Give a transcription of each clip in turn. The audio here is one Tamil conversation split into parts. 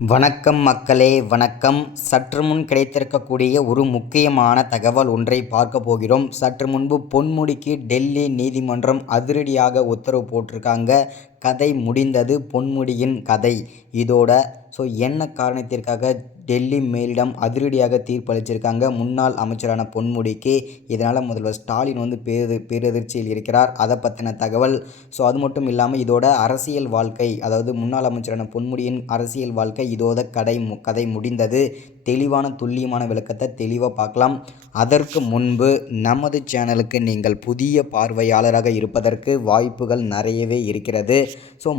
வணக்கம் மக்களே, வணக்கம். சற்று முன் கிடைத்திருக்கக்கூடிய ஒரு முக்கியமான தகவல் ஒன்றை பார்க்க போகிறோம். சற்று முன்பு பொன்முடிக்கு டெல்லி நீதிமன்றம் அதிரடியாக உத்தரவு போட்டிருக்காங்க. கதை முடிந்தது, பொன்முடியின் கதை இதோட. என்ன காரணத்திற்காக டெல்லி மேலிடம் அதிரடியாக தீர்ப்பளிச்சிருக்காங்க முன்னாள் அமைச்சரான பொன்முடிக்கு. இதனால் முதல்வர் ஸ்டாலின் பேரதிர்ச்சியில் இருக்கிறார். அதை பற்றின தகவல். அது மட்டும் இல்லாமல் இதோட அரசியல் வாழ்க்கை, அதாவது முன்னாள் அமைச்சரான பொன்முடியின் அரசியல் வாழ்க்கை இதோட கதை முடிந்தது. தெளிவான துல்லியமான விளக்கத்தை தெளிவாக பார்க்கலாம். அதற்கு முன்பு நமது சேனலுக்கு நீங்கள் புதிய பார்வையாளராக இருப்பதற்கு வாய்ப்புகள் நிறையவே இருக்கிறது.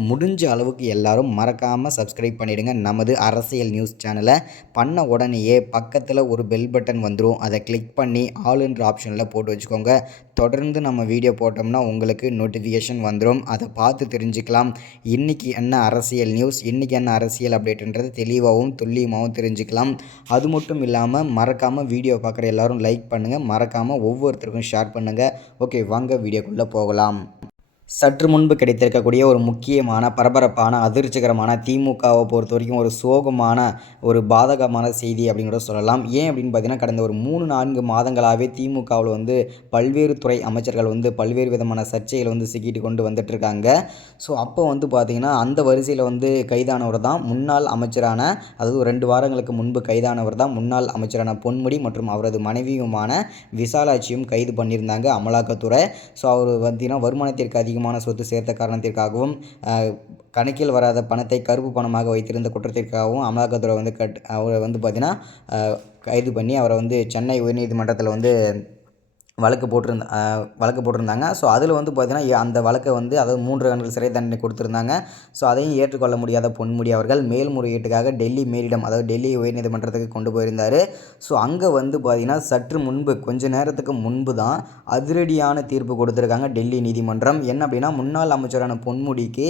முடிஞ்ச அளவுக்கு எல்லாரும் மறக்காமல் சப்ஸ்கிரைப் பண்ணிவிடுங்க நமது அரசியல் நியூஸ் சேனலை. பண்ண உடனேயே பக்கத்தில் ஒரு பெல் பட்டன் வந்துடும். அதை கிளிக் பண்ணி ஆல் என்ற ஆப்ஷனில் போட்டு வச்சுக்கோங்க. தொடர்ந்து நம்ம வீடியோ போட்டோம்னா உங்களுக்கு நோட்டிஃபிகேஷன் வந்துடும். அதை பார்த்து தெரிஞ்சுக்கலாம். இன்றைக்கி என்ன அரசியல் நியூஸ், இன்றைக்கி என்ன அரசியல் அப்டேட்டுன்றது தெளிவாகவும் துல்லியமாகவும் தெரிஞ்சுக்கலாம். அது மட்டும் இல்லாமல் மறக்காமல் வீடியோ பார்க்குற எல்லோரும் லைக் பண்ணுங்கள். மறக்காமல் ஒவ்வொருத்தருக்கும் ஷேர் பண்ணுங்கள். ஓகே, வாங்க வீடியோக்குள்ளே போகலாம். சற்று முன்பு கிடைத்திருக்கக்கூடிய ஒரு முக்கியமான பரபரப்பான அதிர்ச்சிகரமான திமுகவை பொறுத்த வரைக்கும் ஒரு சோகமான ஒரு பாதகமான செய்தி அப்படிங்கிறத சொல்லலாம். ஏன் அப்படின்னு பார்த்தீங்கன்னா, கடந்த ஒரு 3-4 மாதங்களாகவே திமுகவில் பல்வேறு துறை அமைச்சர்கள் பல்வேறு விதமான சர்ச்சைகளை சிக்கிட்டு கொண்டு வந்துட்டுருக்காங்க. அப்போ பார்த்தீங்கன்னா, அந்த வரிசையில் கைதானவர் தான் முன்னாள் அமைச்சரான, அதாவது 2 வாரங்களுக்கு முன்பு கைதானவர் தான் முன்னாள் அமைச்சரான பொன்முடி மற்றும் அவரது மனைவியுமான விசாலாட்சியும் கைது பண்ணியிருந்தாங்க அமலாக்கத்துறை. அவர் பார்த்தீங்கன்னா வருமானத்திற்கு அதிகமான சொத்து சேர்த்த காரணத்திற்காகவும் கணக்கில் வராத பணத்தை கருப்பு பணமாக வைத்திருந்த குற்றத்திற்காகவும் அமலாக்கத்துறை அவரை பார்த்தீங்கன்னா கைது பண்ணி அவரை சென்னை உயர்நீதிமன்றத்தில் வழக்கு போட்டிருந்தாங்க. அதில் பார்த்தீங்கன்னா அந்த வழக்கை அதாவது 3 ஆண்டுகள் சிறை தண்டனை கொடுத்துருந்தாங்க. அதையும் ஏற்றுக்கொள்ள முடியாத பொன்முடி அவர்கள் மேல்முறையீட்டுக்காக டெல்லி மேலிடம், அதாவது டெல்லி உயர்நீதிமன்றத்துக்கு கொண்டு போயிருந்தார். அங்கே பார்த்தீங்கன்னா சற்று முன்பு, கொஞ்ச நேரத்துக்கு முன்பு தான் அதிரடியான தீர்ப்பு கொடுத்துருக்காங்க டெல்லி நீதிமன்றம். என்ன அப்படின்னா, முன்னாள் அமைச்சரான பொன்முடிக்கு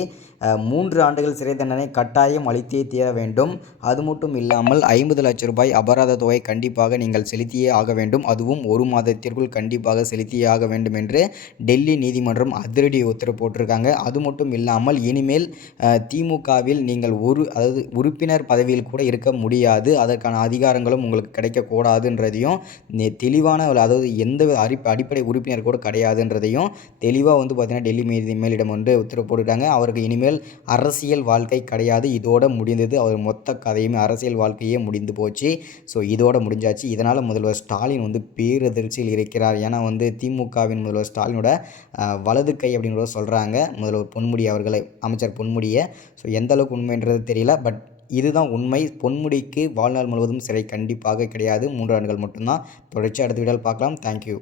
3 ஆண்டுகள் சிறை தண்டனை கட்டாயம் அளித்தே தீர வேண்டும். அது மட்டும் இல்லாமல் 50 லட்சம் ரூபாய் அபராத தொகை கண்டிப்பாக நீங்கள் செலுத்தியே ஆக வேண்டும். அதுவும் 1 மாதத்திற்குள் கண்டிப்பாக செலுத்தியே ஆக வேண்டும் என்று டெல்லி நீதிமன்றம் அதிரடி உத்தரவு போட்டிருக்காங்க. அது மட்டும் இல்லாமல் இனிமேல் திமுகவில் நீங்கள் அதாவது உறுப்பினர் பதவியில் கூட இருக்க முடியாது. அதற்கான அதிகாரங்களும் உங்களுக்கு கிடைக்கக்கூடாதுன்றதையும் தெளிவான, அதாவது எந்த அடிப்படை உறுப்பினர் கூட கிடையாதுன்றதையும் தெளிவாக பார்த்தீங்கன்னா டெல்லி மேலிடம் உத்தரவு போட்டுட்டாங்க. அவருக்கு இனிமேல் அரசியல் வாழ்க்கை கிடையாது. இதோட முடிந்தது. அவர் மொத்த கதையுமே, அரசியல் வாழ்க்கையே முடிந்து போச்சு. இதோட முடிஞ்சாச்சு. இதனால் முதல்வர் ஸ்டாலின் பேரதிர்ச்சியில் இருக்கிறார். ஏன்னா திமுகவின் முதல்வர் ஸ்டாலினோட வலது கை அப்படின்றத சொல்கிறாங்க முதல்வர் பொன்முடி அவர்களை, அமைச்சர் பொன்முடியை. எந்த அளவுக்கு உண்மைன்றது தெரியல. பட் இதுதான் உண்மை. பொன்முடிக்கு வாழ்நாள் முழுவதும் சிறை கண்டிப்பாக கிடையாது. 3 ஆண்டுகள் மட்டும்தான். தொடர்ச்சி அடுத்த வீடியோவில் பார்க்கலாம். தேங்க்யூ.